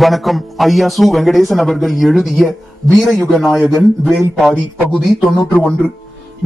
வணக்கம். ஐயா சு வெங்கடேசன் அவர்கள் எழுதிய வீரயுக நாயகன் வேல்பாரி பகுதி 91.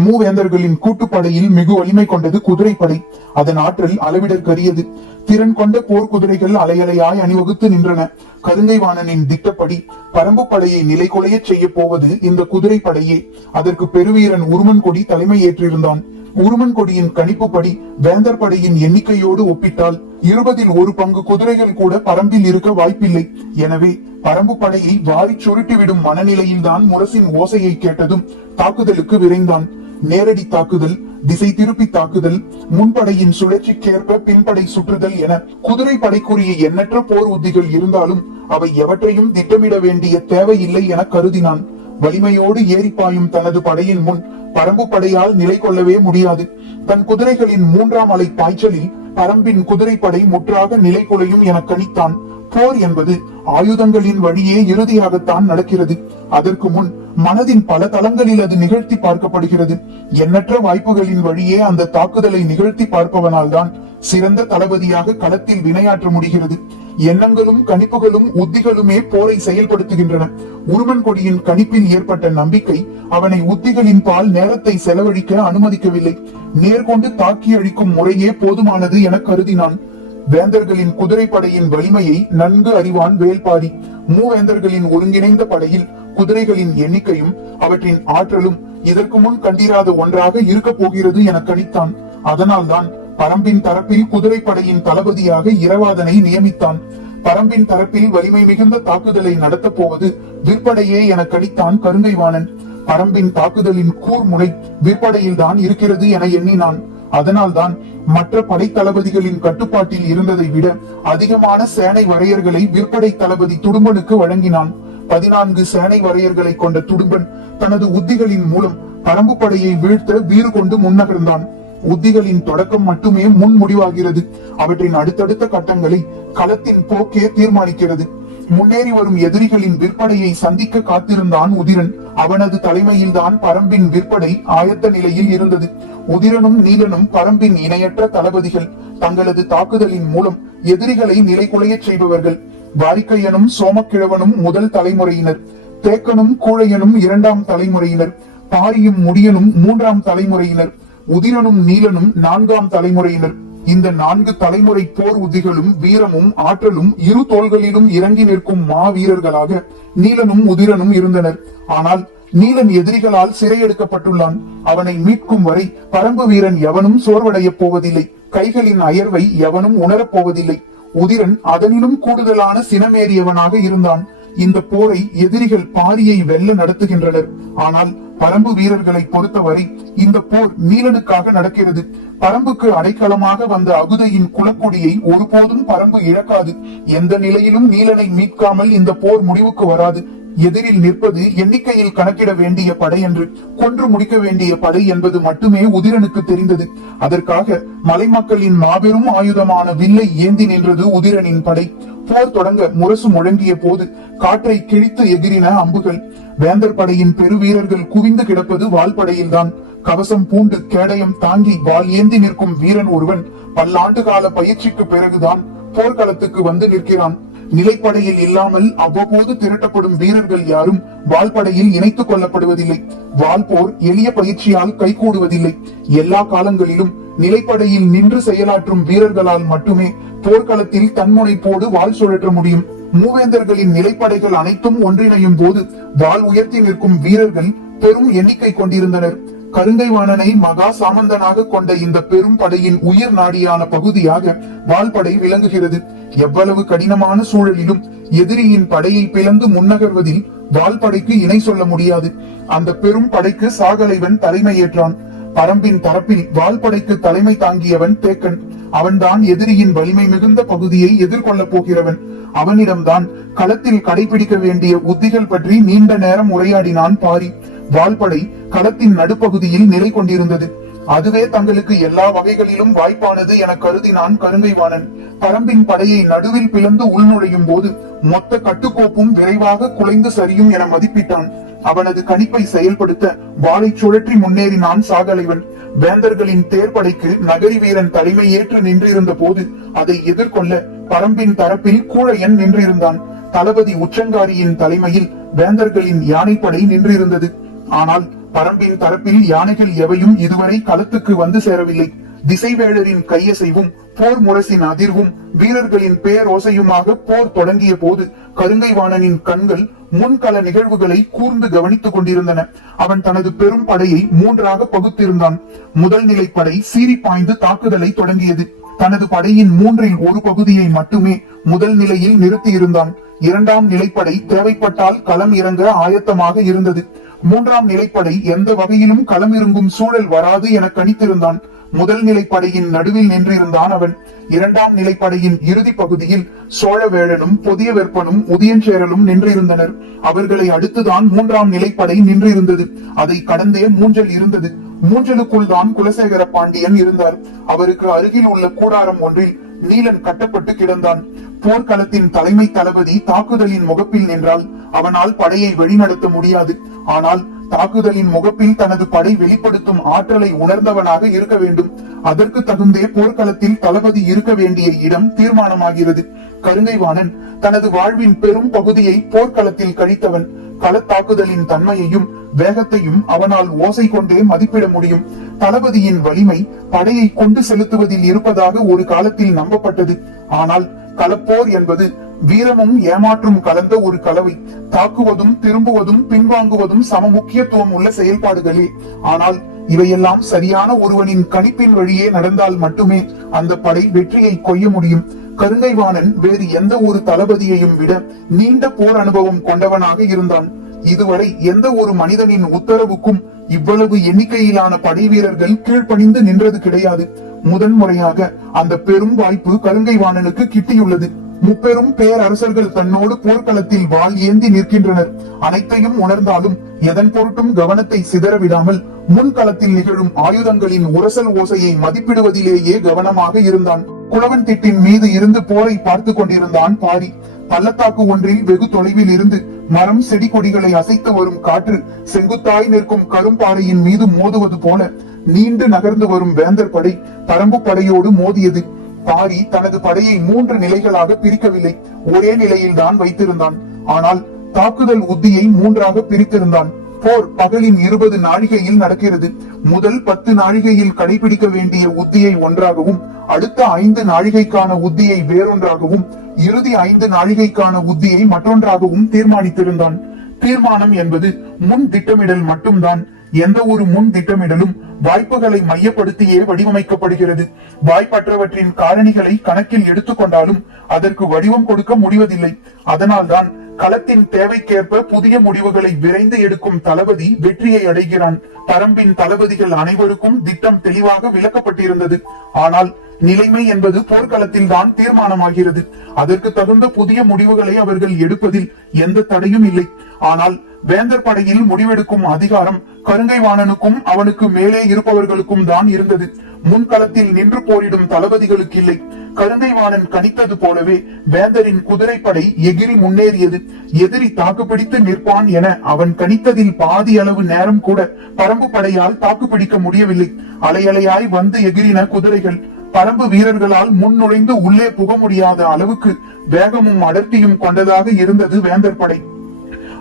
மூவேந்தர்களின் கூட்டுப்படையில் மிகு வலிமை கொண்டது குதிரைப்படை. அதன் ஆற்றல் அளவிடற்கரியது. திறன் கொண்ட போர் குதிரைகள் அலையலையாய் அணிவகுத்து நின்றன. கருங்கைவாணனின் திட்டப்படி பரம்பு படையை நிலைகுலைய செய்ய போவது இந்த குதிரைப்படையே. அதற்கு பெருவீரன் உருமன் கொடி தலைமை ஏற்றிருந்தான். உருமன் கொடியின் கணிப்புப்படி வேந்தர் படையின் எண்ணிக்கையோடு ஒப்பிட்டால் 1/20 பங்கு குதிரைகள் கூட பரம்பில் இருக்க வாய்ப்பில்லை. எனவே பரம்பு படையை வாரி சுருட்டிவிடும் மனநிலையில்தான் முரசின் ஓசையை கேட்டதும் தாக்குதலுக்கு விரைந்தான். நேரடி தாக்குதல், திசை திருப்பி தாக்குதல், முன்படையின் சுழற்சிக்கேற்ப பின்படை சுற்றுதல் என குதிரை படைக்குரிய எண்ணற்ற போர் உத்திகள் இருந்தாலும் அவை எவற்றையும் திட்டமிட வேண்டிய தேவையில்லை என கருதினான். வலிமையோடு ஏறிப்பாயும் தனது படையின் முன் பரம்பு படையால் நிலை கொள்ளவே முடியாது. தன் குதிரைகளின் 3ஆம் அலை பாய்ச்சலில் பரம்பின் குதிரைப்படை முற்றாக நிலை கொள்ளையும் என கணித்தான். போர் என்பது ஆயுதங்களின் வழியே இறுதியாகத்தான் நடக்கிறது. அதற்கு முன் மனதின் பல தளங்களில் அது நிகழ்த்தி பார்க்கப்படுகிறது. எண்ணற்ற வாய்ப்புகளின் வழியே அந்த தாக்குதலை நிகழ்த்தி பார்ப்பவனால் தான் சிறந்த தளபதியாக களத்தில் வினையாற்ற முடிகிறது. எண்ணங்களும் கணிப்புகளும் உத்திகளுமே போரை செயல்படுத்துகின்றன. உருமன் கொடியின் கணிப்பில் ஏற்பட்ட நம்பிக்கை அவனை உத்திகளின் பால் நேரத்தை செலவழிக்க அனுமதிக்கவில்லை. நேர்கொண்டு தாக்கி அழிக்கும் முறையே போதுமானது என கருதினான். வேந்தர்களின் குதிரைப்படையின் வலிமையை நன்கு அறிவான் வேல்பாரி. மூவேந்தர்களின் ஒருங்கிணைந்த படையில் குதிரைகளின் எண்ணிக்கையும் அவற்றின் ஆற்றலும் இதற்கு முன் கண்டிராத ஒன்றாக இருக்க போகிறது என கணித்தான். அதனால்தான் பரம்பின் தரப்பில் குதிரைப்படையின் தளபதியாக இரவாதனை நியமித்தான். பரம்பின் தரப்பில் வலிமை மிகுந்த தாக்குதலை நடத்த போவது விற்படையே என கணித்தான் கருங்கைவாணன். பரம்பின் தாக்குதலின் கூர்முனை விற்படையில் தான் இருக்கிறது என எண்ணினான். அதனால்தான் மற்ற படை தளபதிகளின் கட்டுப்பாட்டில் இருந்ததை விட அதிகமான சேனை வரையர்களை விற்படை தளபதி துடும்பனுக்கு வழங்கினான். 14 சேனை வரையர்களை கொண்ட துடும்பன் தனது உத்திகளின் மூலம் பரம்பு படையை வீழ்த்த வீறு கொண்டு முன்னகர்ந்தான். உத்திகளின் தொடக்கம் மட்டுமே முன் முடிவாகிறது. அவற்றின் அடுத்தடுத்த கட்டங்களை களத்தின் போக்கே தீர்மானிக்கிறது. முன்னேறி வரும் எதிரிகளின் விற்படையை சந்திக்க காத்திருந்தான் உதிரன். அவனது தலைமையில் தான் பரம்பின் விற்படை ஆயத்த நிலையில் இருந்தது. உதிரனும் நீலனும் பரம்பின் இணையற்ற தளபதிகள். தங்களது தாக்குதலின் மூலம் எதிரிகளை நிலைகுலைய செய்பவர்கள். வாரிக்கையனும் சோமக்கிழவனும் முதல் தலைமுறையினர். தேக்கனும் கூழையனும் 2ஆம் தலைமுறையினர். பாரியும் முடியனும் 3ஆம் தலைமுறையினர். உதிரனும் நீலனும் 4ஆம் தலைமுறையினர். இந்த 4 தலைமுறை போர் உத்திகளும் வீரமும் ஆற்றலும் இரு தோள்களிலும் இறங்கி நிற்கும் மாவீரர்களாக நீலனும் உதிரனும் இருந்தனர். ஆனால் நீலன் எதிரிகளால் சிறையெடுக்கப்பட்டுள்ளான். அவனை மீட்கும் வரை பரம்பு வீரன் எவனும் சோர்வடைய போவதில்லை. கைகளின் அயர்வை எவனும் உணரப் போவதில்லை. உதிரன் அதனிலும் கூடுதலான சினமேறியவனாக இருந்தான். இந்த போரை எதிரிகள் பாரியை வெல்ல நடத்துகின்றனர். ஆனால் பரம்பு வீரர்களை பொறுத்தவரை இந்த போர் நீலனுக்காக நடக்கிறது. பரம்புக்கு அடைக்கலமாக வந்த அகுதையின் குலக்கொடியை ஒருபோதும் பரம்பு இழக்காது. எந்த நிலையிலும் நீலனை மீட்காமல் இந்த போர் முடிவுக்கு வராது. எதிரில் நிற்பது எண்ணிக்கையில் கணக்கிட வேண்டிய படை என்று, கொன்று முடிக்க வேண்டிய படை என்பது மட்டுமே உதிரனுக்கு தெரிந்தது. அதற்காக மலை மக்களின் மாபெரும் ஆயுதமான வில்லை ஏந்தி நின்றது உதிரனின் படை. போர் தொடங்க முரசு முழங்கிய போது காற்றை கிழித்து எகிரின அம்புகள். வேந்தர் படையின் பெருவீரர்கள் குவிந்து கிடப்பது வால்படையில்தான். கவசம் பூண்டு கேடயம் தாங்கி வால் ஏந்தி நிற்கும் வீரன் ஒருவன் பல்லாண்டு கால பயிற்சிக்கு பிறகுதான் போர்க்களத்துக்கு வந்து நிற்கிறான். நிலைப்படையில் இல்லாமல் அவ்வப்போது திரட்டப்படும் வீரர்கள் யாரும் வால்படையில் இணைத்துக் கொள்ளப்படுவதில்லை. வால்போர் எளிய பயிற்சியால் கைகூடுவதில்லை. எல்லா காலங்களிலும் நிலைப்படையில் நின்று செயலாற்றும் வீரர்களால் மட்டுமே போர்க்களத்தில் தன்முனைப்போடு வாள் சுழற்ற முடியும். மூவேந்தர்களின் நிலைப்படைகள் அனைத்தும் ஒன்றிணையும் போது வாள் உயர்த்தி நிற்கும் வீரர்கள் பெரும் எண்ணிக்கை கொண்டிருந்தனர். கருங்கைவாணனை மகா சாமந்தனாக கொண்ட இந்த பெரும் படையின் உயிர் நாடியான பகுதியாக வால்படை விளங்குகிறது. எவ்வளவு கடினமான சூழலிலும் எதிரியின் படையை பிளந்து முன்னகர்வதில் வால்படைக்கு இணை சொல்ல முடியாது. அந்த பெரும் படைக்கு சாகலைவன் தலைமையேற்றான். பரம்பின் தரப்பில் வால்படைக்கு தலைமை தாங்கியவன் தேக்கன். அவன்தான் எதிரியின் வலிமை மிகுந்த பகுதியை எதிர்கொள்ளப் போகிறவன். அவனிடம்தான் களத்தில் கடைபிடிக்க வேண்டிய உத்திகள் பற்றி நீண்ட நேரம் உரையாடினான் பாரி. வால்படை களத்தின் நடுப்பகுதியில் நிலை கொண்டிருந்தது. அதுவே தங்களுக்கு எல்லா வகைகளிலும் வாய்ப்பானது என கருதினான் கருங்கைவாணன். பரம்பின் படையை நடுவில் பிளந்து உள்நுழையும் போது மொத்த கட்டுக்கோப்பும் விரைவாக குலைந்து சரியும் என மதிப்பிட்டான். அவனது கணிப்பை செயல்படுத்த வாளை சுழற்றி முன்னேறினான் சாகலைவன். வேந்தர்களின் தேர்ப்படைக்கு நகரி வீரன் தலைமையேற்று நின்றிருந்த போது அதை எதிர்கொள்ள பரம்பின் தரப்பில் கூழையன் நின்றிருந்தான். தளபதி உச்சங்காரியின் தலைமையில் வேந்தர்களின் யானைப்படை நின்றிருந்தது. ஆனால் பரம்பின் தரப்பில் யானைகள் எவையும் இதுவரை களத்துக்கு வந்து சேரவில்லை. திசைவேழரின் கையசைவும் போர் முரசின் அதிர்வும் வீரர்களின் பேரோசையுமாக போர் தொடங்கிய போது கருங்கைவாணனின் கண்கள் முன்கள நிகழ்வுகளை கூர்ந்து கவனித்துக் கொண்டிருந்தன. அவன் தனது பெரும் படையை மூன்றாக பகுத்திருந்தான். முதல் நிலைப்படை சீறி பாய்ந்து தாக்குதலை தொடங்கியது. தனது படையின் மூன்றில் ஒரு பகுதியை மட்டுமே முதல் நிலையில் நிறுத்தியிருந்தான். இரண்டாம் நிலைப்படை தேவைப்பட்டால் களம் இறங்க ஆயத்தமாக இருந்தது. மூன்றாம் நிலைப்படை எந்த வகையிலும் களம் இறங்கும் சூழல் வராது என கணித்திருந்தான். முதல் நிலைப்படையின் நடுவில் நின்றிருந்தான் அவன். இரண்டாம் நிலைப்படையின் இறுதி பகுதியில் சோழவேழனும் புதிய வெப்பனும் உதயஞ்சேரலும் நின்றிருந்தனர். அவர்களை அடுத்துதான் மூன்றாம் நிலைப்படை நின்றிருந்தது. அதை கடந்தே மூஞ்சல் இருந்தது. மூஞ்சலுக்குள் தான் குலசேகர பாண்டியன் இருந்தார். அவருக்கு அருகில் உள்ள கூடாரம் ஒன்றில் நீலன் கட்டப்பட்டு கிடந்தான். போர்க்களத்தின் தலைமை தளபதி தாக்குதலின் முகப்பில் நின்றால் அவனால் படையை வழிநடத்த முடியாது. ஆனால் தாக்குதலின் முகப்பில் தனது படை வெளிப்படுத்தும் ஆற்றலை உணர்ந்தவனாக இருக்க வேண்டும். அதற்கு தகுந்தே போர்க்களத்தில் தளபதி இருக்க வேண்டிய இடம் தீர்மானமாகிறது. கருங்கைவாணன் தனது வாழ்வின் பெரும் பகுதியை போர்க்களத்தில் கழித்தவன். களத்தாக்குதலின் தன்மையையும் வேகத்தையும் அவனால் ஓசை கொண்டே மதிப்பிட முடியும். தளபதியின் வலிமை படையை கொண்டு செலுத்துவதில் இருப்பதாக ஒரு காலத்தில் நம்பப்பட்டது. ஆனால் களப்போர் என்பது வீரமும் ஏமாற்றும் கலந்த ஒரு கலவை. தாக்குவதும் திரும்புவதும் பின்வாங்குவதும் சம முக்கியத்துவம் உள்ள செயல்பாடுகளே. ஆனால் இவையெல்லாம் சரியான ஒருவனின் கணிப்பின் வழியே நடந்தால் மட்டுமே அந்த படை வெற்றியை கொய்ய முடியும். கருங்கைவாணன் வேறு எந்த ஒரு தளபதியையும் விட நீண்ட போர் அனுபவம் கொண்டவனாக இருந்தான். இதுவரை எந்த ஒரு மனிதனின் உத்தரவுக்கும் இவ்வளவு எண்ணிக்கையிலான படை வீரர்கள் கீழ்ப்பணிந்து நின்றது கிடையாது. முதன்முறையாக அந்த பெரும் வாய்ப்பு கருங்கைவாணனுக்கு கிட்டியுள்ளது. முப்பெரும் பேரரசர்கள் தன்னோடு போர்க்களத்தில் வாள் ஏந்தி நிற்கின்றனர். அனைத்தையும் உணர்ந்தாலும் எதன் பொருட்டும் கவனத்தை சிதறவிடாமல் முன்களத்தில் நிகழும் ஆயுதங்களின் உரசல் ஓசையை மதிப்பிடுவதிலேயே கவனமாக இருந்தான். குளவன் திட்டின் மீது இருந்து போரை பார்த்து கொண்டிருந்தான் பாரி. பள்ளத்தாக்கு ஒன்றில் வெகு தொலைவில் இருந்து மரம் செடி கொடிகளை அசைத்து வரும் காற்று செங்குத்தாய் நிற்கும் கரும்பாறையின் மீது மோதுவது போல நீண்டு நகர்ந்து வரும் வேந்தர் படை பரம்பு படையோடு மோதியது. பாரி தனது படையை 3 நிலைகளாக பிரிக்கவில்லை, ஒரே நிலையில் தான் வைத்திருந்தான். ஆனால் தாக்குதல் உத்தியை 3ஆக பிரித்திருந்தான். போர் பகலின் 20 நாழிகையில் நடக்கிறது. முதல் 10 நாழிகையில் கடைபிடிக்க வேண்டிய உத்தியை ஒன்றாகவும், அடுத்த 5 நாழிகைக்கான உத்தியை வேறொன்றாகவும், இறுதி 5 நாழிகைக்கான உத்தியை மற்றொன்றாகவும் தீர்மானித்திருந்தான். தீர்மானம் என்பது முன் திட்டமிடல் மட்டும்தான். எந்த ஒரு முன் திட்டமிடலும் வாய்ப்புகளை மையப்படுத்தியே வடிவமைக்கப்படுகிறது. வாய்ப்பற்றவற்றின் காரணிகளை கணக்கில் எடுத்துக்கொண்டாலும் அதற்கு வடிவம் கொடுக்க முடிவதில்லை. அதனால்தான் களத்தின் தேவைக்கேற்ப புதிய முடிவுகளை விரைந்து எடுக்கும் தளபதி வெற்றியை அடைகிறான். பரம்பின் தளபதிகள் அனைவருக்கும் திட்டம் தெளிவாக விளக்கப்பட்டிருந்தது. ஆனால் நிலைமை என்பது போர்க்களத்தில் தான் தீர்மானமாகிறது. அதற்கு தகுந்த புதிய முடிவுகளை அவர்கள் எடுப்பதில் எந்த தடையும் இல்லை. ஆனால் வேந்தர் படையில் முடிவெடுக்கும் அதிகாரம் கருங்கைவாணனுக்கும் அவனுக்கு மேலே இருப்பவர்களுக்கும் தான் இருந்தது. முன்களத்தில் நின்று போரிடும் தளபதிகளுக்கு இல்லை. கருங்கைவாணன் கணித்தது போலவே வேந்தரின் குதிரைப்படை எகிரி முன்னேறியது. எதிரி தாக்குப்பிடித்து நிற்பான் என அவன் கணித்ததில் பாதி அளவு நேரம் கூட பரம்பு படையால் தாக்குப்பிடிக்க முடியவில்லை. அலையலையாய் வந்து எகிரின குதிரைகள் பரம்பு வீரர்களால் முன் நுழைந்து உள்ளே புக முடியாத அளவுக்கு வேகமும் அடர்த்தியும் கொண்டதாக இருந்தது வேந்தர் படை.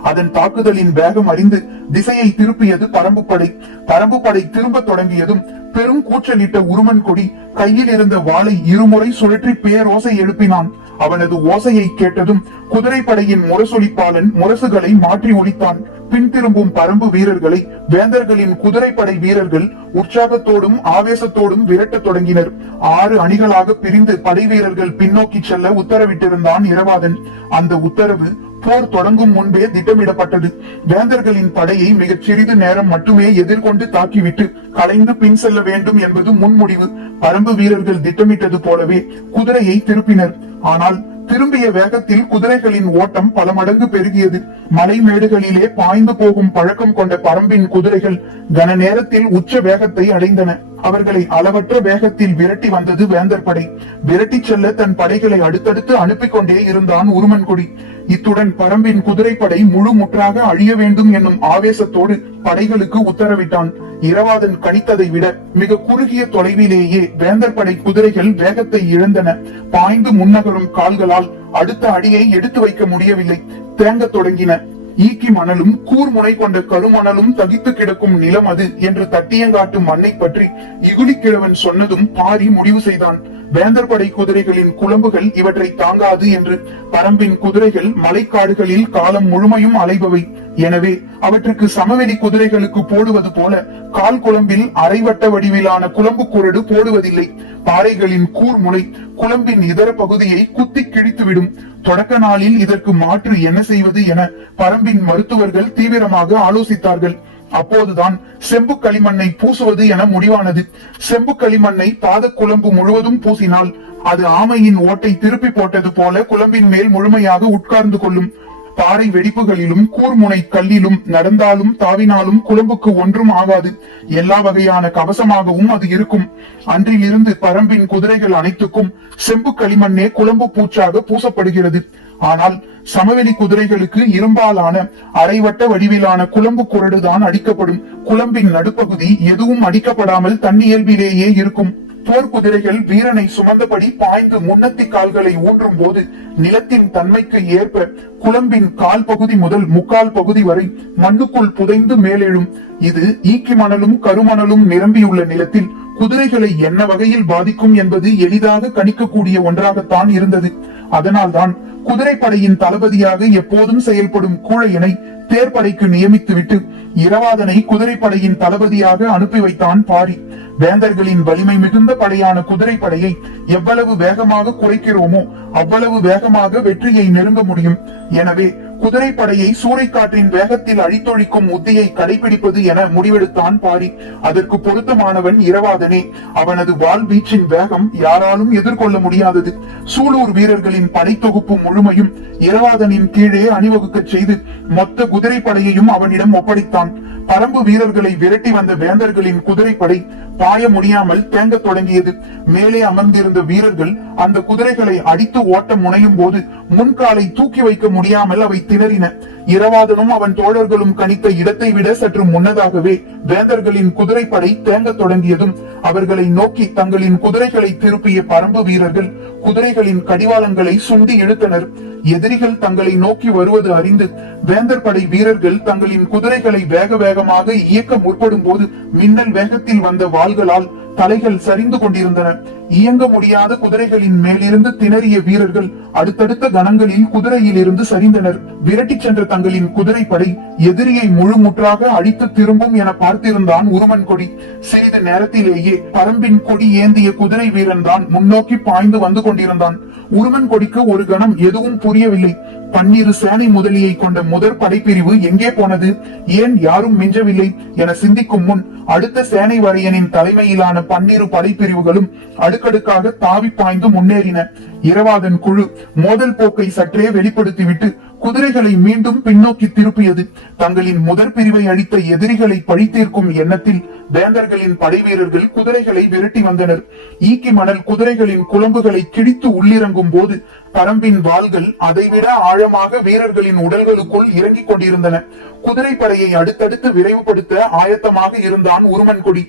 அதன் தாக்குதலின் வேகம் அறிந்து திசையை திருப்பியது பரம்பு படை. பரம்பு படை திரும்ப தொடங்கியதும் பெரும் கூச்சலிட்ட உருமன் கொடி கையில் இருந்த வாளை இருமுறை சுழற்றி பேரோசை எழுப்பினான். அவனது ஓசையை கேட்டதும் குதிரைப்படையின் முரசொலிப்பாளன் முரசுகளை மாற்றி ஒலித்தான். பின் திரும்பும் பரம்பு வீரர்களை வேந்தர்களின் குதிரைப்படை வீரர்கள் உற்சாகத்தோடும் ஆவேசத்தோடும் விரட்ட தொடங்கினர். 6 அணிகளாக பிரிந்து படை வீரர்கள் பின்னோக்கி செல்ல உத்தரவிட்டிருந்தான் இரவாதன். அந்த உத்தரவு போர் தொடங்கும் முன்பே திட்டமிடப்பட்டது. வேந்தர்களின் படையை மிகச் சிறிது நேரம் மட்டுமே எதிர்கொண்டு தாக்கிவிட்டு கலைந்து பின் செல்ல வேண்டும் என்பது முன்முடிவு. பரம்பு வீரர்கள் திட்டமிட்டது போலவே குதிரையை திருப்பினர். ஆனால் திரும்பிய வேகத்தில் குதிரைகளின் ஓட்டம் பல மடங்கு பெருகியது. மலை மேடுகளிலே பாய்ந்து போகும் பழக்கம் கொண்ட பரம்பின் குதிரைகள் கன நேரத்தில் உச்ச வேகத்தை அடைந்தன. அவர்களை அளவற்ற வேகத்தில் விரட்டி வந்தது வேந்தர் படை. விரட்டி செல்ல தன் படைகளை அடுத்தடுத்து அனுப்பி கொண்டே இருந்தான் உருமன்கொடி. இத்துடன் பரம்பின் குதிரைப்படை முழு முற்றாக அழிய வேண்டும் என்னும் ஆவேசத்தோடு படைகளுக்கு உத்தரவிட்டான். இரவாதன் கணித்ததை விட மிக குறுகிய தொலைவிலேயே வேந்தர் படை குதிரைகள் வேகத்தை இழந்தன. பாய்ந்து முன்னகரும் கால்களால் அடுத்த அடியை எடுத்து வைக்க முடியவில்லை. தேங்க தொடங்கின. ஈக்கி மணலும் கூர்முனை கொண்ட கருமணலும் தகித்து கிடக்கும் நிலம் அது என்று தட்டியங்காட்டும் மண்ணை பற்றி இகுலிக்கிழவன் சொன்னதும் பாரி முடிவு செய்தான். வேந்தர் படை குதிரைகளின் குளம்புகள் இவற்றை தாங்காது என்று. பரம்பின் குதிரைகள் மலைக்காடுகளில் காலம் முழுமையும் அலைபவை. எனவே அவற்றுக்கு சமவெளி குதிரைகளுக்கு போடுவது போல கால் குளம்பில் அரைவட்ட வடிவிலான குளம்பு குரடு போடுவதில்லை. பாறைகளின் கூர்முனை குளம்பின் இதர பகுதியை குத்தி கிழித்துவிடும். தொடக்க நாளில் இதற்கு மாற்று என்ன செய்வது என பரம்பின் மருத்துவர்கள் தீவிரமாக ஆலோசித்தார்கள். அப்போதுதான் செம்பு களிமண்ணை பூசுவது என முடிவானது. செம்பு களிமண்ணை பாத குழம்பு முழுவதும் பூசினால் அது ஆமையின் ஓட்டை திருப்பி போட்டது போல குழம்பின் மேல் முழுமையாக உட்கார்ந்து கொள்ளும். பாறை வெடிப்புகளிலும் கூர்முனை கல்லிலும் நடந்தாலும் தாவினாலும் குழம்புக்கு ஒன்றும் ஆகாது. எல்லா வகையான கவசமாகவும் அது இருக்கும். அன்றிலிருந்து பரம்பின் குதிரைகள் அனைத்துக்கும் செம்பு களிமண்ணே குழம்பு பூச்சாக பூசப்படுகிறது. ஆனால் சமவெளி குதிரைகளுக்கு இரும்பாலான அரைவட்ட வடிவிலான குழம்பு குரடுதான் அடிக்கப்படும். குழம்பின் நடுப்பகுதி எதுவும் அடிக்கப்படாமல் தன்னியல்பிலேயே இருக்கும். போர் குதிரைகள் வீரனை சுமந்தபடி பாய்ந்து முன்னத்தி கால்களை ஊன்றும் போது நிலத்தின் தன்மைக்கு ஏற்ப குழம்பின் கால் பகுதி முதல் முக்கால் பகுதி வரை மண்ணுக்குள் புதைந்து மேலெழும். இது ஈக்கி மணலும் கருமணலும் நிரம்பியுள்ள நிலத்தில் குதிரைகளை என்ன வகையில் பாதிக்கும் என்பது எளிதாக கணிக்கக்கூடிய ஒன்றாகத்தான் இருந்தது. அதனால்தான் குதிரைப்படையின் தளபதியாக எப்போதும் செயல்படும் கூழையனை தேர்ப்படைக்கு நியமித்துவிட்டு இரவாதனை குதிரைப்படையின் தளபதியாக அனுப்பி வைத்தான் பாரி. வேந்தர்களின் வலிமை மிகுந்த படையான குதிரைப்படையை எவ்வளவு வேகமாக குறைக்கிறோமோ அவ்வளவு வேகமாக வெற்றியை நெருங்க முடியும். எனவே குதிரைப்படையை சூறைக்காற்றின் வேகத்தில் அழித்தொழிக்கும் உத்தியை கடைபிடிப்பது என முடிவெடுத்தான் பாரி. அதற்கு பொருத்தமானவன் இரவாதனே. அவனது வாள் வீச்சின் வேகம் யாராலும் எதிர்கொள்ள முடியாதது. சூலூர் வீரர்களின் படை தொகுப்பு முழுமையும் இரவாதனின் கீழே அணிவகுக்க செய்து மொத்த குதிரைப்படையையும் அவனிடம் ஒப்படைத்தான். பரம்பு வீரர்களை விரட்டி வந்த வேந்தர்களின் குதிரைப்படை பாய முடியாமல் தேங்க தொடங்கியது. மேலே அமர்ந்திருந்த வீரர்கள் அந்த குதிரைகளை அடித்து ஓட்ட முனையும் போது முன்காலை தூக்கி வைக்க முடியாமல் அவை திணறின. இரவாதனும் அவன் தோழர்களும் கணித்த இடத்தை விட சற்று முன்னதாகவே வேந்தர்களின் குதிரைப்படை தேங்க தொடங்கியதும் அவர்களை நோக்கி தங்களின் குதிரைகளை திருப்பிய பரம்பு வீரர்கள் குதிரைகளின் கடிவாளங்களை சுண்டி இழுத்தனர். எதிரிகள் தங்களை நோக்கி வருவது அறிந்து வேந்தர் படை வீரர்கள் தங்களின் குதிரைகளை வேக வேகமாக இயக்க முற்படும் போது மின்னல் வேகத்தில் வந்த வாள்களால் தலைகள் சரிந்து கொண்டிருந்தன. இயங்க முடியாத குதிரைகளின் மேலிருந்து திணறிய வீரர்கள் அடுத்தடுத்த கணங்களில் குதிரையில் இருந்து சரிந்தனர். விரட்டி சென்ற தங்களின் குதிரைப்படை எதிரியை முழு முற்றாக அழித்து திரும்பும் என பார்த்திருந்தான் உருமன்கொடி. சிறிது நேரத்திலேயே பரம்பின் கொடி ஏந்திய குதிரை வீரன் தான் முன்னோக்கி பாய்ந்து வந்து கொண்டிருந்தான். உருமன்கொடிக்கு ஒரு கணம் எதுவும் புரியவில்லை. 12 சேனை முதலியை கொண்ட முதற் படைப்பிரிவு எங்கே போனது, ஏன் யாரும் மிஞ்சவில்லை என சிந்திக்கும் முன் அடுத்த சேனை வரையனின் தலைமையிலான 12 படைப்பிரிவுகளும் அடுக்கடுக்காக தாவி பாய்ந்து முன்னேறின. இரவாதன் குழு மோதல் போக்கை சற்றே வெளிப்படுத்திவிட்டு குதிரைகளை மீண்டும் பின்னோக்கி திருப்பியது. தங்களின் முதற் பிரிவை அழித்த எதிரிகளை பழித்தீர்க்கும் எண்ணத்தில் வேந்தர்களின் படை வீரர்கள் குதிரைகளை விரட்டி வந்தனர். ஈக்கி மணல் குதிரைகளின் குழம்புகளை கிழித்து உள்ளிறங்கும் போது பரம்பின் வாள்கள் அதைவிட ஆழமாக வீரர்களின் உடல்களுக்குள் இறங்கிக் கொண்டிருந்தன. குதிரைப்படையை அடுத்தடுத்து விரைவுபடுத்த ஆயத்தமாக இருந்தான் உருமன்கொடி.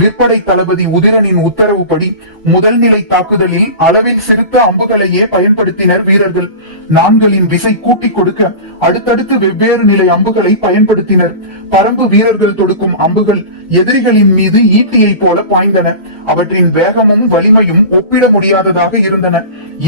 விற்படை தளபதி உதிரனின் உத்தரவுப்படி முதல் நிலை தாக்குதலில் அளவில் சிறுத்த அம்புகளையே பயன்படுத்தினர் வீரர்கள். நான்களின் விசை கூட்டிக் கொடுக்க அடுத்தடுத்து வெவ்வேறு நிலை அம்புகளை பயன்படுத்தினர். பரம்பு வீரர்கள் தொடுக்கும் அம்புகள் எதிரிகளின் மீது ஈட்டியை போல பாய்ந்தன. அவற்றின் வேகமும் வலிமையும் ஒப்பிட முடியாததாக இருந்தன.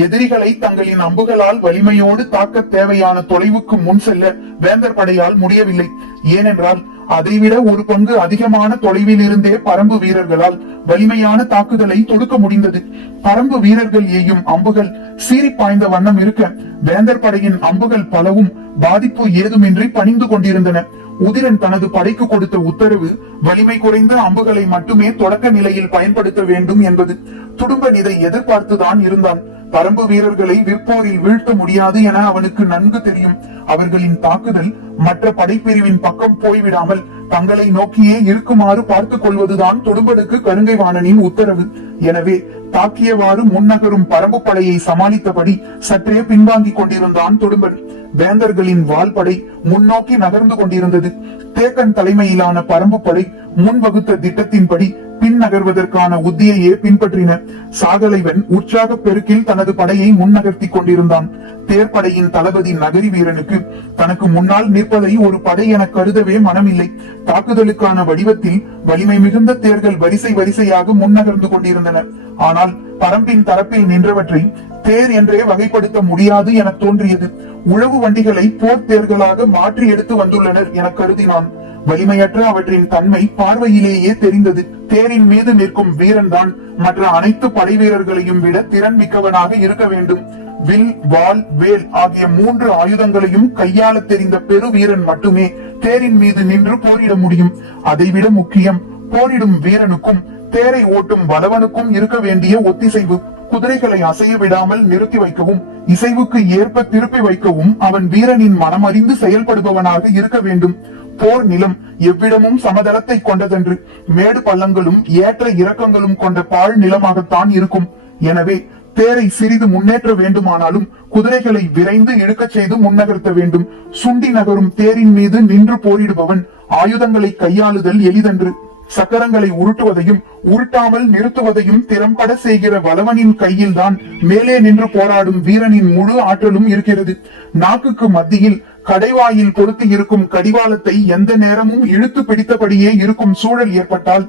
எதிரிகளை தங்களின் அம்புகளால் வலிமையோடு தாக்க தேவையான தொலைவுக்கு முன் செல்ல வேந்தர் படையால் முடியவில்லை. ஏனென்றால் அதைவிட ஒரு பங்கு அதிகமான தொலைவில் இருந்தே பரம்பு வீரர்களால் வலிமையான தாக்குதலை தொடுக்க முடிந்தது. பரம்பு வீரர்கள் எய்யும் அம்புகள் சீறி பாய்ந்த வண்ணம் இருக்க வேந்தர் படையின் அம்புகள் பலவும் பாதிப்பு ஏதுமின்றி பணிந்து கொண்டிருந்தன. உதிரன் தனது படைக்கு கொடுத்த உத்தரவு வலிமை குறைந்த அம்புகளை மட்டுமே தொடக்க நிலையில் பயன்படுத்த வேண்டும் என்பது. துடும்பன் இதை எதிர்பார்த்துதான் இருந்தான். பரம்பு வீரர்களை விற்போரில் வீழ்த்த முடியாது என அவனுக்கு நன்கு தெரியும். அவர்களின் தாக்குதல் மற்ற படைப்பிரிவின் பக்கம் போய்விடாமல் தங்களை நோக்கியே இருக்குமாறு பார்த்துக் கொள்வதுதான் தொடும்பனுக்கு கருங்கை வாணனின் உத்தரவு. எனவே தாக்கியவாறு முன்னகரும் பரம்பு படையை சமாளித்தபடி சற்றே பின்வாங்கிக் கொண்டிருந்தான் தொடும்பன். வேந்தர்களின் வாள்படை முன்னோக்கி நகர்ந்து கொண்டிருந்தது. தேக்கன் தலைமையிலான பரம்பு படை முன் வகுத்த திட்டத்தின்படி பின் நகர்வதற்கான உத்தியையே பின்பற்றின. சாகலைவன் உற்சாக பெருக்கில் தனது படையை முன்னகர்த்தி கொண்டிருந்தான். தேர்ப்படையின் தளபதி நகரி வீரனுக்கு தனக்கு முன்னால் நிற்பதை ஒரு படை என கருதவே மனமில்லை. தாக்குதலுக்கான வடிவத்தில் வலிமை மிகுந்த தேர்கள் வரிசை வரிசையாக முன்னகர்ந்து கொண்டிருந்தன. ஆனால் பரம்பின் தரப்பில் நின்றவற்றை தேர் என்றே வகைப்படுத்த முடியாது என தோன்றியது. உழவு வண்டிகளை போர் தேர்களாக மாற்றி எடுத்து வந்துள்ளனர் என கருதினான். வலிமையற்ற அவற்றின் தன்மை பார்வையிலேயே தெரிந்தது. தேரின் மீது நிற்கும் வீரன் தான் மற்ற அனைத்து படை வீரர்களையும் விட திறன் மிக்கவனாக இருக்க வேண்டும். வில், வாள், வேல் ஆகிய 3 ஆயுதங்களையும் கையாள தெரிந்த பெரு வீரன் மட்டுமே தேரின் மீது நின்று போரிட முடியும். அதைவிட முக்கியம், போரிடும் வீரனுக்கும் தேரை ஓட்டும் வலவனுக்கும் இருக்க வேண்டிய ஒத்திசைவு. குதிரைகளை அசைய விடாமல் நிறுத்தி வைக்கவும், இசைவுக்கு ஏற்ப திருப்பி வைக்கவும் அவன் வீரனின் மனமறிந்து செயல்படுபவனாக இருக்க வேண்டும். போர் நிலம் எவ்விடமும் சமதளத்தை கொண்டதென்று, மேடு பள்ளங்களும் ஏற்ற இறக்கங்களும் கொண்ட பாழ் நிலமாகத்தான் இருக்கும். எனவே தேரை சிறிது முன்னேற்ற வேண்டுமானாலும் குதிரைகளை விரைந்து இழுக்கச் செய்து முன்னகர்த்த வேண்டும். சுண்டி நகரும் தேரின் மீது நின்று போரிடுபவன் ஆயுதங்களை கையாளுதல் எளிதன்று. சக்கரங்களை உருட்டுவதையும் உருட்டாமல் நிறுத்துவதையும் திறம்பட செய்கிற வலவனின் கையில்தான் மேலே நின்று போராடும் வீரனின் முழு ஆற்றலும் இருக்கிறது. நாக்குக்கு மத்தியில் கடைவாயில் பொருத்தி இருக்கும் கடிவாளத்தை எந்த நேரமும் இழுத்து பிடித்தபடியே இருக்கும் சூழல் ஏற்பட்டால்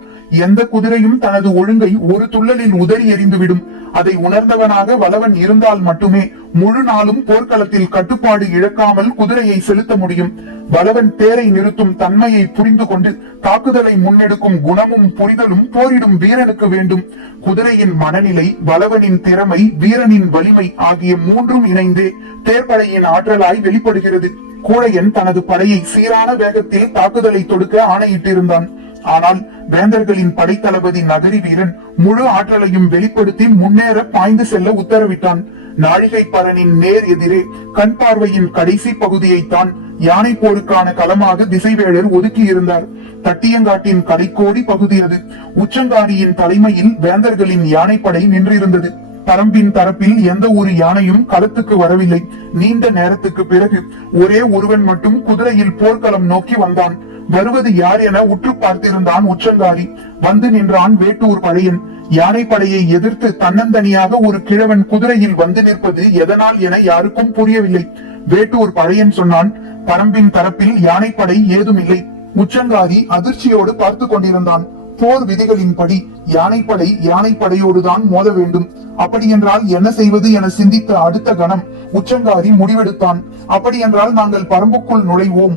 எந்த குதிரையும் தனது ஒழுங்கை ஒரு துள்ளலில் உதறி எறிந்துவிடும். அதை உணர்ந்தவனாக வலவன் இருந்தால் மட்டுமே முழு நாளும் போர்க்களத்தில் கட்டுப்பாடு இழக்காமல் குதிரையை செலுத்த முடியும். வலவன் தேரை நிறுத்தும் தன்மையை புரிந்து கொண்டு தாக்குதலை முன்னெடுக்கும் குணமும் புரிதலும் போரிடும் வீரனுக்கு வேண்டும். குதிரையின் மனநிலை, வலவனின் திறமை, வீரனின் வலிமை ஆகிய 3ம் இணைந்தே தேர்ப்படையின் ஆற்றலாய் வெளிப்படுகிறது. கூழையன் தனது படையை சீரான வேகத்தில் தாக்குதலை தொடுக்க ஆணையிட்டிருந்தான். ஆனால் வேந்தர்களின் படைத்தளபதி நகரி வீரன் முழு ஆற்றலையும் வெளிப்படுத்தி முன்னேற பாய்ந்து செல்ல உத்தரவிட்டான். நாழிகை பரனின் நேர் எதிரே கண் பார்வையின் கடைசி பகுதியைத்தான் யானை போருக்கான களமாக திசைவேளர் ஒதுக்கி இருந்தார். தட்டியங்காட்டின் கடைக்கோடி பகுதி அது. உச்சங்காரியின் தலைமையில் வேந்தர்களின் யானைப்படை நின்றிருந்தது. பரம்பின் தரப்பில் எந்த ஒரு யானையும் களத்துக்கு வரவில்லை. நீண்ட நேரத்துக்கு பிறகு ஒரே ஒருவன் மட்டும் குதிரையில் போர்க்களம் நோக்கி வந்தான். வருவது யார் என உற்று பார்த்திருந்தான் உச்சங்காரி. வந்து நின்றான் வேட்டூர் பழையன். யானைப்படையை எதிர்த்து தன்னந்தனியாக ஒரு கிழவன் குதிரையில் வந்து நிற்பது எதனால் என யாருக்கும் புரியவில்லை. வேட்டூர் பழையன் சொன்னான், பரம்பின் தரப்பில் யானைப்படை ஏதுமில்லை. உச்சங்காரி அதிர்ச்சியோடு பார்த்து கொண்டிருந்தான். போர் விதிகளின்படி யானைப்படை யானைப்படையோடுதான் மோத வேண்டும். அப்படியென்றால் என்ன செய்வது என சிந்தித்த அடுத்த கணம் உச்சங்காரி முடிவெடுத்தான். அப்படியென்றால் நாங்கள் பரம்புக்குள் நுழைவோம்.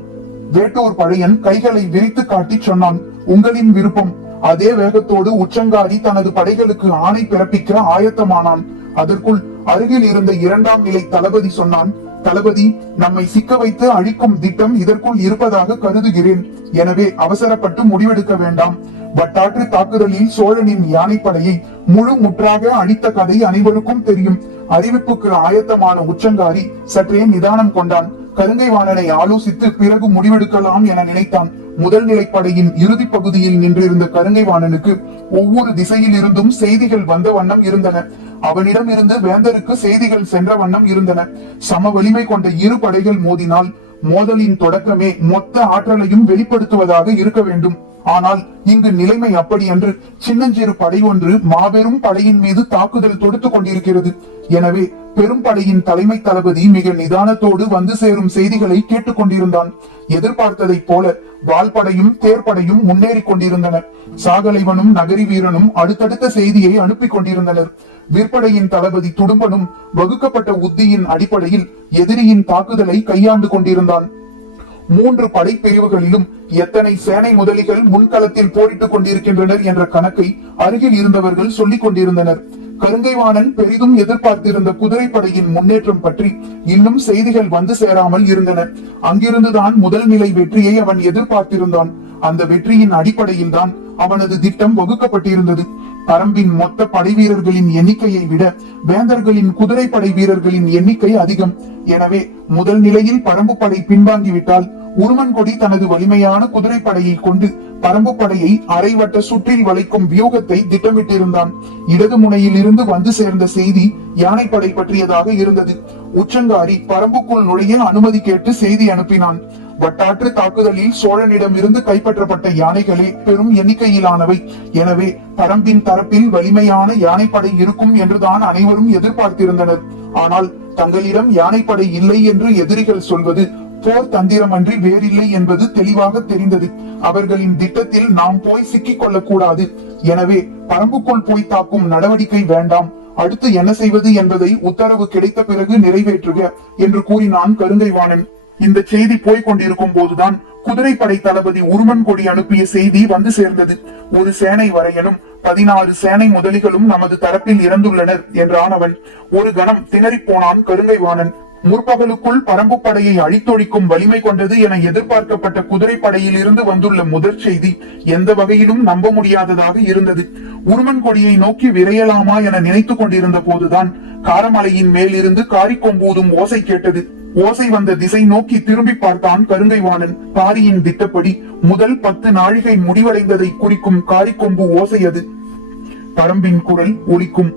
வேட்டூர் பழையன் கைகளை விரித்து காட்டி சொன்னான், உங்களின் விருப்பம். அதே வேகத்தோடு உச்சங்காரி தனது படைகளுக்கு ஆணை பிறப்பிக்க ஆயத்தமானான். அதற்குள் அருகில் இருந்த 2ஆம் நிலை தளபதி சொன்னான், தளபதி, நம்மை சிக்க வைத்து அழிக்கும் திட்டம் இதற்குள் இருப்பதாக கருதுகிறேன். எனவே அவசரப்பட்டு முடிவெடுக்க வேண்டாம். வட்டாற்று தாக்குதலில் சோழனின் யானைப்படையை முழு முற்றாக அழித்த கதை அனைவருக்கும் தெரியும். அறிவிப்புக்கு ஆயத்தமான உச்சங்காரி சற்றே நிதானம் கொண்டான். கருங்கை வாணனை ஆலோசித்து பிறகு முடிவெடுக்கலாம் என நினைத்தான். முதல் நிலைப்படையின் இறுதி பகுதியில் நின்றிருந்த கருங்கை வாணனுக்கு ஒவ்வொரு திசையில் இருந்தும் செய்திகள் வந்த வண்ணம் இருந்தன. அவனிடம் இருந்து வேந்தருக்கு செய்திகள் சென்ற வண்ணம் இருந்தன. சம வலிமை கொண்ட இரு படைகள் மோதினால் மோதலின் தொடக்கமே மொத்த ஆற்றலையும் வெளிப்படுத்துவதாக இருக்க வேண்டும். ஆனால் இங்கு நிலைமை அப்படி என்று சின்னஞ்சிறு படை ஒன்று மாபெரும் படையின் மீது தாக்குதல் தொடுத்துக் கொண்டிருக்கிறது. எனவே பெரும் படையின் தலைமை தளபதி மிக நிதானத்தோடு வந்து சேரும் செய்திகளை கேட்டுக் கொண்டிருந்தான். எதிர்பார்த்ததை போல வால்படையும் தேர்ப்படையும் முன்னேறி கொண்டிருந்தன. சாகலைவனும் நகரி வீரனும் அடுத்தடுத்த செய்தியை அனுப்பி கொண்டிருந்தனர். விற்படையின் தளபதி துடும்பனும் வகுக்கப்பட்ட உத்தியின் அடிப்படையில் எதிரியின் தாக்குதலை கையாண்டு கொண்டிருந்தான். 3 படைப்பிரிவுகளிலும் எத்தனை சேனை முதலிகள் முன்களத்தில் போரிட்டுக் கொண்டிருக்கின்றனர் என்ற கணக்கை அருகில் இருந்தவர்கள் சொல்லிக் கொண்டிருந்தனர். கருங்கைவாணன் பெரிதும் எதிர்பார்த்திருந்த குதிரைப்படையின் முன்னேற்றம் பற்றி இன்னும் செய்திகள் வந்து சேராமல் இருந்தன. அங்கிருந்துதான் முதல் நிலை வெற்றியை அவன் எதிர்பார்த்திருந்தான். அந்த வெற்றியின் அடிப்படையில் தான் அவனது திட்டம் வகுக்கப்பட்டிருந்தது. பரம்பின் மொத்த படை வீரர்களின் எண்ணிக்கையை விட வேந்தர்களின் குதிரைப்படை வீரர்களின் எண்ணிக்கை அதிகம். எனவே முதல் நிலையில் பரம்பு படை பின்வாங்கிவிட்டால் உருமன்கொடி தனது வலிமையான குதிரைப்படையை கொண்டு பரம்பு படையை அரைவட்ட சுற்றில் வளைக்கும் வியூகத்தை திட்டமிட்டிருந்தான். இடது முனையில் இருந்து வந்து சேர்ந்த செய்தி யானைப்படை பற்றியதாக இருந்தது. உச்சங்காரி பரம்புக்குள் நுழைய அனுமதி கேட்டு செய்தி அனுப்பினான். வட்டாற்று தாக்குதலில் சோழனிடம் இருந்து கைப்பற்றப்பட்ட யானைகளே பெரும் எண்ணிக்கையிலானவை. எனவே பரம்பின் தரப்பில் வலிமையான யானைப்படை இருக்கும் என்றுதான் அனைவரும் எதிர்பார்த்திருந்தனர். ஆனால் தங்களிடம் யானைப்படை இல்லை என்று எதிரிகள் சொல்வது போர் தந்திரமன்றி வேறில்லை என்பது தெளிவாக தெரிந்தது. அவர்களின் திட்டத்தில் நாம் போய் சிக்கிக் கொள்ளக்கூடாது. எனவே பரம்புக்குள் போய் தாக்கும் நடவடிக்கை வேண்டாம். அடுத்து என்ன செய்வது என்பதை உத்தரவு கிடைத்த பிறகு நிறைவேற்றுக என்று கூறினான் கருங்கைவாணன். இந்த செய்தி போய்க் கொண்டிருக்கும் போதுதான் குதிரைப்படை தளபதி உருமன்கொடி அனுப்பிய செய்தி வந்து சேர்ந்தது. ஒரு சேனை வரையனும் 16 சேனை முதலிகளும் நமது தரப்பில் இறந்துள்ளனர் என்றான் அவன். ஒரு கணம் திணறிப் போனான் கருங்கைவாணன். முற்பகலுக்குள் பரம்பு படையை அழித்தொழிக்கும் வலிமை கொண்டது என எதிர்பார்க்கப்பட்ட குதிரைப்படையில் இருந்து வந்துள்ள முதற் செய்தி எந்த வகையிலும் நம்ப முடியாததாக இருந்தது. உருமன்கொடியை நோக்கி விரையலாமா என நினைத்துக் கொண்டிருந்த போதுதான் காரமலையின் மேலிருந்து காரிக்கொம்பூதும் ஓசை கேட்டது. ஓசை வந்த திசை நோக்கி திரும்பி பார்த்தான் கருங்கைவாணன். பாரியின் திட்டப்படி முதல் 10 நாழிகை முடிவடைந்ததை குறிக்கும் காரிக்கொம்பு ஓசை அது. பரம்பின் குரல் ஒலிக்கும்.